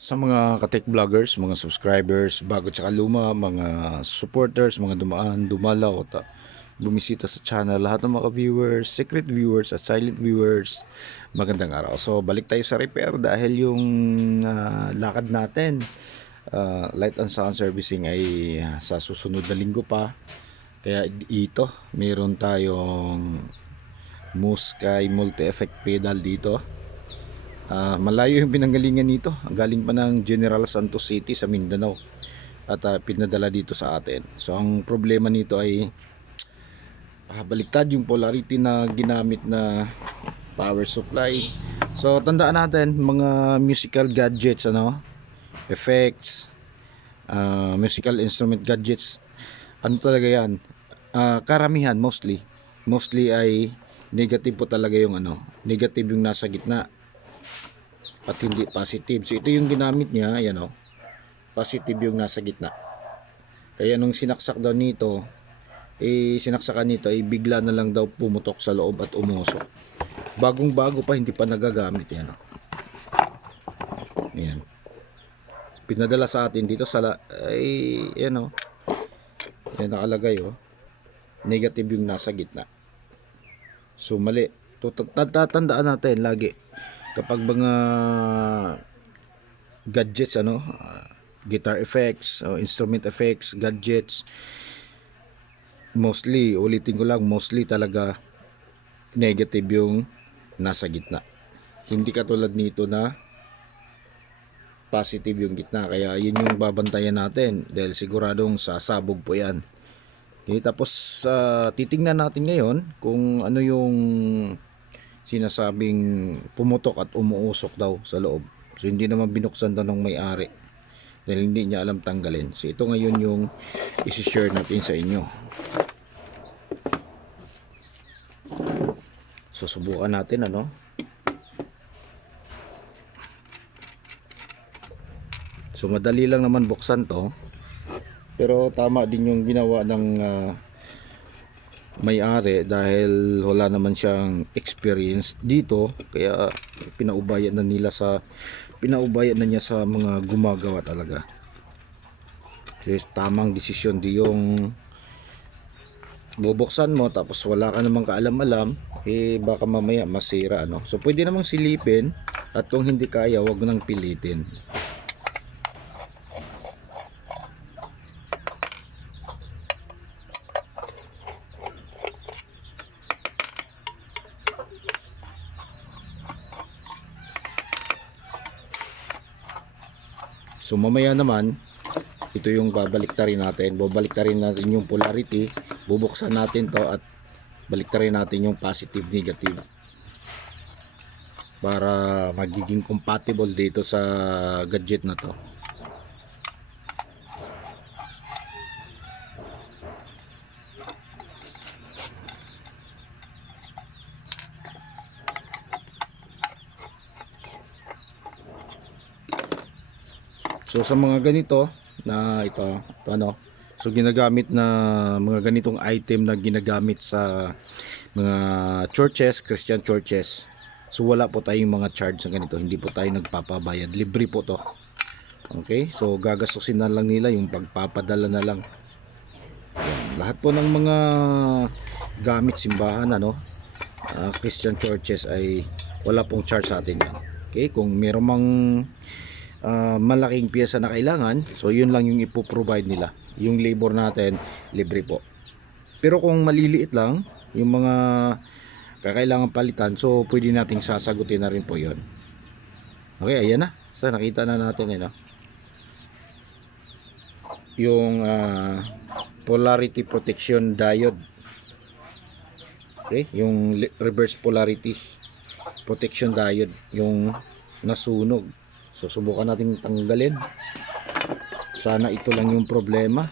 Sa mga ka-tech vloggers, mga subscribers, bago tsaka luma, mga supporters, mga dumaan, dumalaw, at bumisita sa channel, lahat ng mga viewers, secret viewers at silent viewers, magandang araw. So, balik tayo sa repair dahil yung lakad natin, light and sound servicing ay sa susunod na linggo pa. Kaya ito, meron tayong Musky multi-effect pedal dito. Malayo yung pinanggalingan nito. Galing pa ng General Santos City sa Mindanao at pinadala dito sa atin. So ang problema nito ay baliktad yung polarity na ginamit na power supply. So tandaan natin mga musical gadgets, effects, musical instrument gadgets, ano talaga yan, karamihan, mostly ay negative po talaga yung negative yung nasa gitna at hindi positive. So ito yung ginamit niya, ayan positive yung nasa gitna. Kaya nung sinaksak daw nito, sinaksakan nito ay bigla na lang daw pumutok sa loob at umusok. Bagong bago pa, hindi pa nagagamit yan. Ayan. Pinadala sa atin dito sa ay yan yan nakalagay negative yung nasa gitna. So mali. Tatandaan natin lagi kapag mga gadgets, guitar effects o instrument effects, gadgets, mostly, ulitin ko lang, mostly talaga negative yung nasa gitna. Hindi katulad nito na positive yung gitna. Kaya yun yung babantayan natin dahil siguradong sasabog po yan. Okay, tapos titingnan natin ngayon kung ano yung sinasabing pumutok at umuusok daw sa loob. So hindi naman binuksan daw ng may-ari dahil hindi niya alam tanggalin. So ito ngayon yung isi-share natin sa inyo. So subukan natin So madali lang naman buksan to. Pero tama din yung ginawa ng may-ari dahil wala naman siyang experience dito, kaya pinaubayan na niya sa mga gumagawa talaga. So tamang desisyon di yung bubuksan mo tapos wala ka namang kaalam-alam, baka mamaya masira So pwede namang silipin at kung hindi kaya wag nang pilitin. So mamaya naman, ito yung babaliktarin natin. Babaliktarin natin yung polarity, bubuksan natin to at baliktarin natin yung positive negative para magiging compatible dito sa gadget na to. So sa mga ganito na ito so ginagamit na mga ganitong item na ginagamit sa mga churches, Christian churches. So wala po tayong mga charge sa ganito, hindi po tayo nagpapabayad, libre po to. Okay, so gagastusin na lang nila yung pagpapadala na lang. Yan. Lahat po ng mga gamit simbahan Christian churches ay wala pong charge sa atin yan. Okay, kung meron mang malaking piyesa na kailangan, so yun lang yung ipoprovide nila. Yung labor natin libre po. Pero kung maliliit lang yung mga kakailangan palitan, so pwede nating sasagutin na rin po yon. Okay, ayan na. So nakita na natin yung polarity protection diode. Okay, yung reverse polarity protection diode yung nasunog. So subukan natin tanggalin. Sana ito lang yung problema.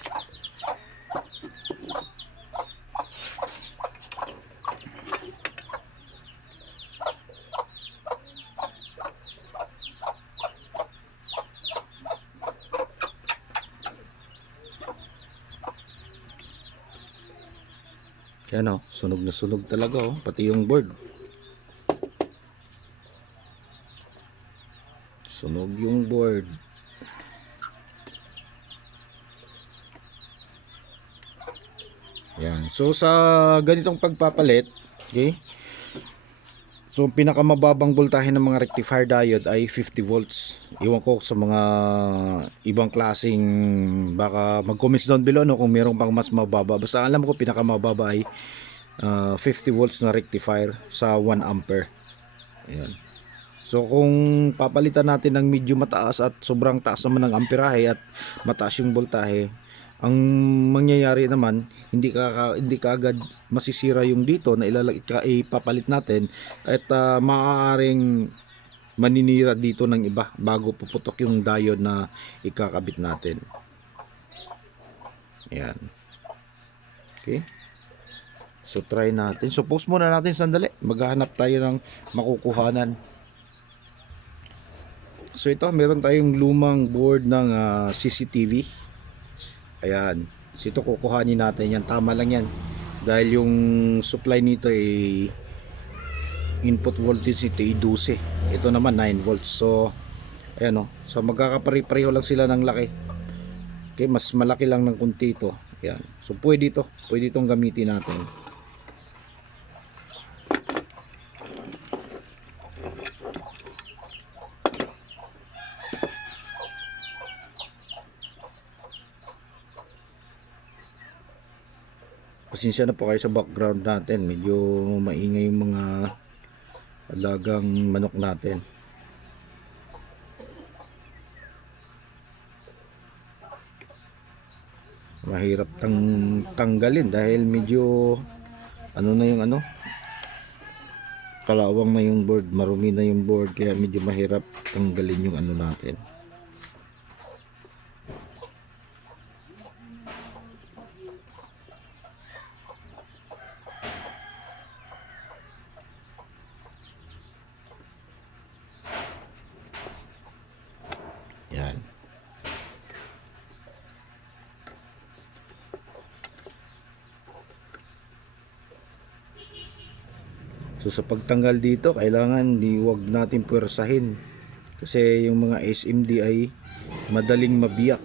Kaya sunog na sunog talaga pati yung board. So Sunog yung board. Yan. So sa ganitong pagpapalit, okay? So pinakamababang voltahe ng mga rectifier diode ay 50 volts. Iwan ko sa mga ibang klaseng, baka mag-comments down below no kung mayroong pang mas mababa. Basta alam ko pinakamababa ay 50 volts na rectifier sa 1 ampere. Ayan. So kung papalitan natin ng medyo mataas at sobrang taas naman ng amperahe at mataas yung voltahe, ang mangyayari naman hindi kaagad masisira yung dito na ipapalit natin at maaaring maninira dito ng iba bago puputok yung diode na ikakabit natin. Ayan. Okay. So try natin. So pause muna natin sandali. Maghahanap tayo ng makukuhanan. So ito, meron tayong lumang board ng CCTV. Ayan. So ito kukuhanin natin yan. Tama lang yan. Dahil yung supply nito ay input voltage nito ay 12. Ito naman 9 volts. So ayan o. So magkakapare-pareho lang sila ng laki. Okay, mas malaki lang ng kunti ito. Ayan. So pwede ito. Pwede itong gamitin natin. Pasensya na po kayo sa background natin, medyo maingay yung mga alagang manok natin. Mahirap tanggalin dahil medyo ano na yung kalawang na yung board, marumi na yung board, kaya medyo mahirap tanggalin yung natin. Yan. So sa pagtanggal dito, kailangan wag natin puwersahin kasi yung mga SMD ay madaling mabiyak.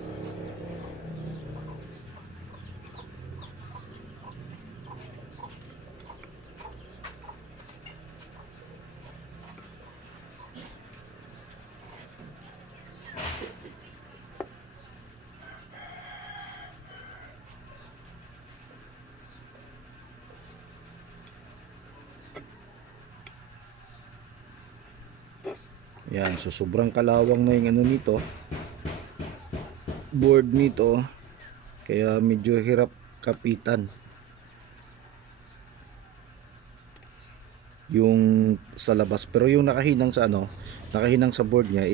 Yan, so sobrang kalawang na yung nito, board nito, kaya medyo hirap kapitan yung sa labas. Pero yung nakahinang sa nakahinang sa board niya,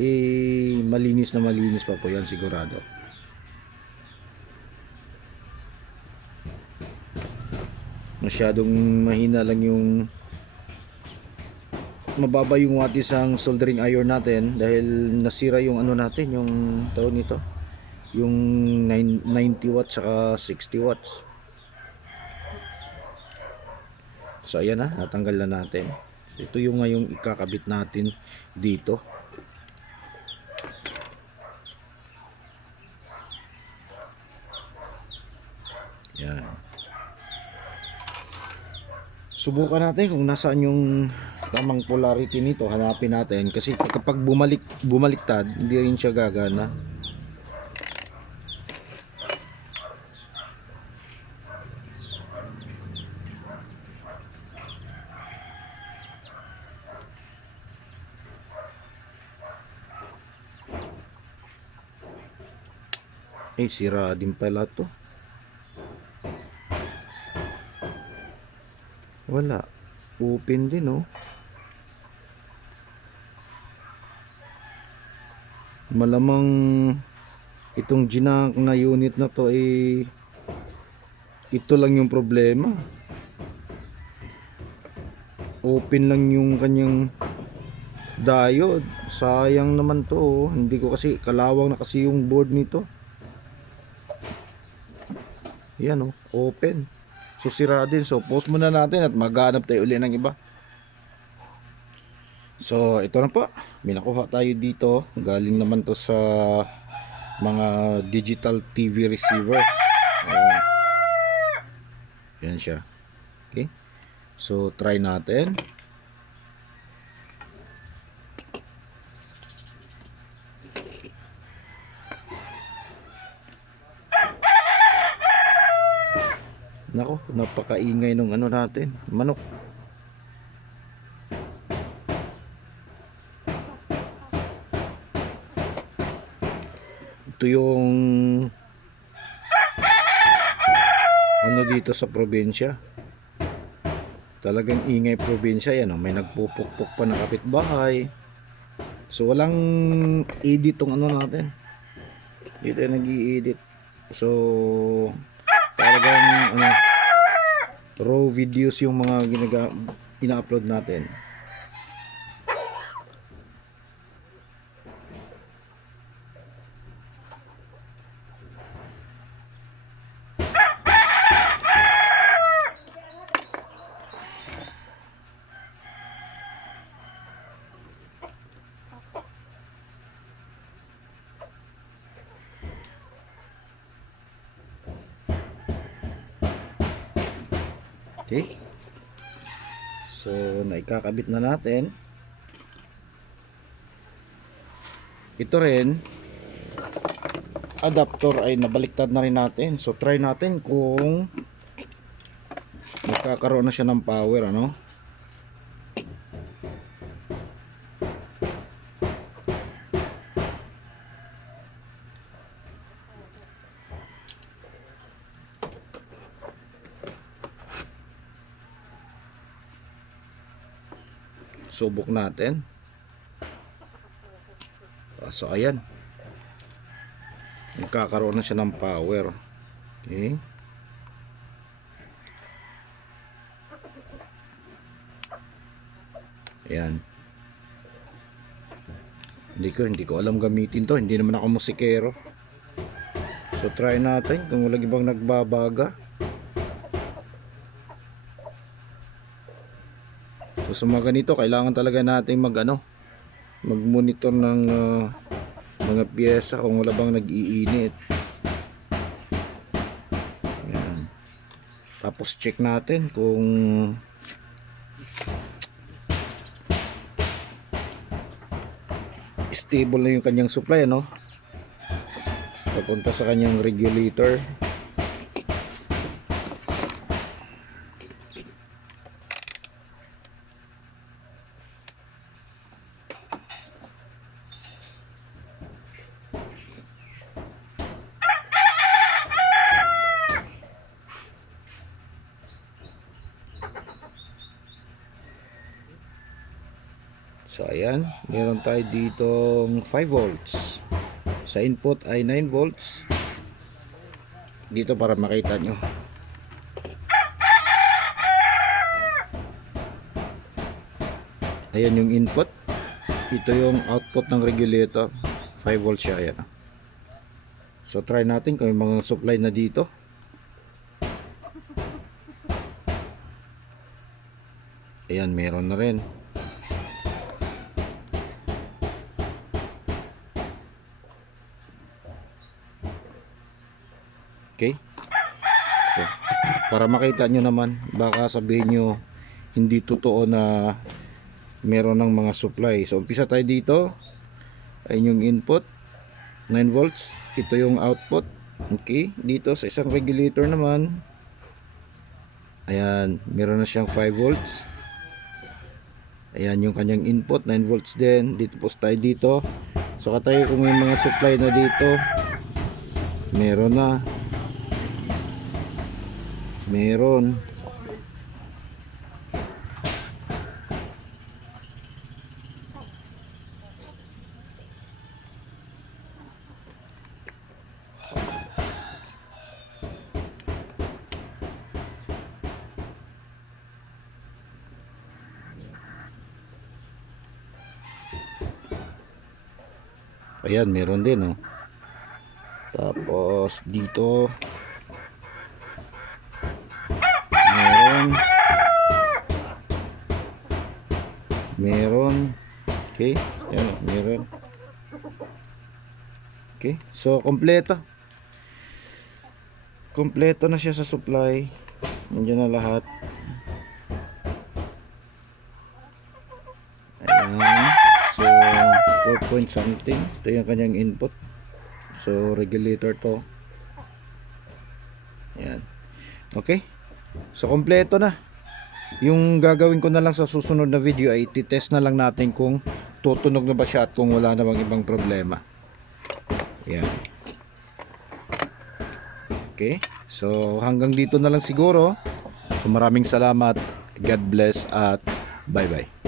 malinis na malinis pa po yan sigurado. Masyadong mahina lang yung mababa yung wattage ang soldering iron natin dahil nasira yung natin, yung tawag nito, yung 90 watts saka 60 watts. So ayan na, natanggal na natin. So ito yung ngayong ikakabit natin dito. Yan. Subukan natin kung nasaan yung tamang polarity nito, hanapin natin kasi kapag bumaliktad hindi rin siya gagana. Sira din pala to. Wala, open din oh. Malamang itong ginak na unit na to ito lang yung problema, open lang yung kanyang diode. Sayang naman to oh. Hindi ko kasi, kalawang na kasi yung board nito. Yan oh, open. So sira din. So pause muna natin at maghanap tayo uli ng iba. So ito na po, may nakuha tayo dito. Galing naman to sa mga digital TV receiver. Ayan, yan siya. Okay, so try natin. Nako, napakaingay nung ano natin, manok. Ito yung ano dito sa probinsya. Talagang ingay probinsya yan. Oh. May nagpupukpok pa na kapitbahay. So walang edit tong ano natin. Dito ay nag-i-edit. So talagang ano, raw videos yung mga ina-upload natin. Okay, so naikakabit na natin. Ito rin adapter ay nabaliktad na rin natin. So try natin kung magkakaroon na siya ng power, ano. Subok natin. So ayan, nagkakaroon na siya ng power. Okay, ayan. Hindi ko alam gamitin to. Hindi naman ako musikero. So try natin kung walang ibang nagbabaga. So sa mga ganito, kailangan talaga natin mag-monitor ng mga piyesa kung wala bang nag-iinit. Ayan. Tapos check natin kung stable na yung kanyang supply, ano, papunta sa kanyang regulator. So ayan, meron tayo ditong 5 volts. Sa input ay 9 volts. Dito para makita nyo. Ayan yung input. Ito yung output ng regulator. 5 volts siya, ayan. So try natin kung may mga supply na dito. Ayan, meron na rin. Okay. So, para makita nyo naman, baka sabihin nyo hindi totoo na meron ng mga supply. So umpisa tayo dito. Ayun yung input, 9 volts. Ito yung output. Okay, dito sa isang regulator naman, ayan, meron na siyang 5 volts. Ayan yung kanyang input, 9 volts din. Dito po tayo dito. So katay kung may mga supply na dito, meron na. Meron. Ayan, meron din, oh. Tapos dito meron. Okay, yan o, meron. Okay, so kompleto na siya sa supply. Nandiyan na lahat. Ayan. So 4 point something, ito yung kanyang input. So regulator to. Ayan. Okay, so kompleto na. Yung gagawin ko na lang sa susunod na video ay titest na lang natin kung tutunog na ba siya at kung wala namang ibang problema. Yan. Okay, so hanggang dito na lang siguro. So maraming salamat, God bless at bye bye.